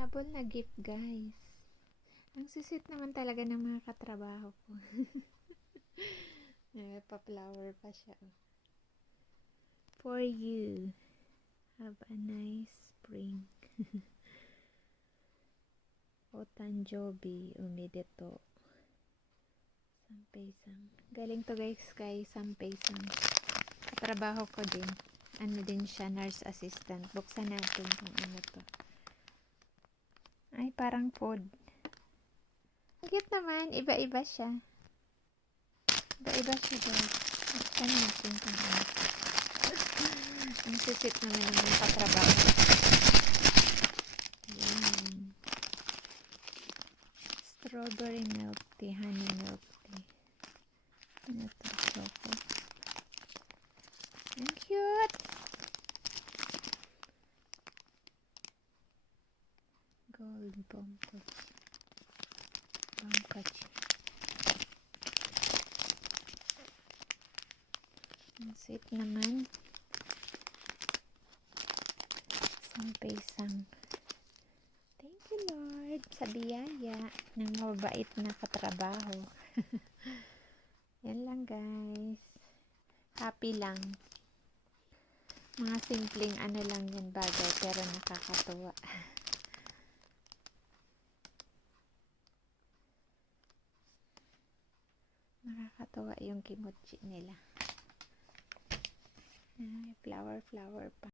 Habol na gift, guys. Ang sweet naman talaga ng mga katrabaho ko. Pa-flower pa siya. For you. Have a nice spring. Otanjobi umideto. Sampei-san. Galing to guys kay Sampei-san. Katrabaho ko din. Ano din siya, nurse assistant. Buksan natin kung ano to. Ay, parang food. Cute naman. Iba-iba siya. Iba-iba siya guys. Buksan natin kung ano to. Ang sweet naman ng mga katrabaho. Yan. Strawberry milk tea, honey milk tea. Ano to? Choco. Ang cute! Gold bombos. Bangkachi. Ang sweet naman. Sampei-san. Thank you, Lord, sa biyaya ng mabait na katrabaho. Yan lang, guys. Happy lang. Mga simpleng ano lang yan bagay, pero nakakatuwa. Nakakatuwa yung kimochi nila. Flower pa.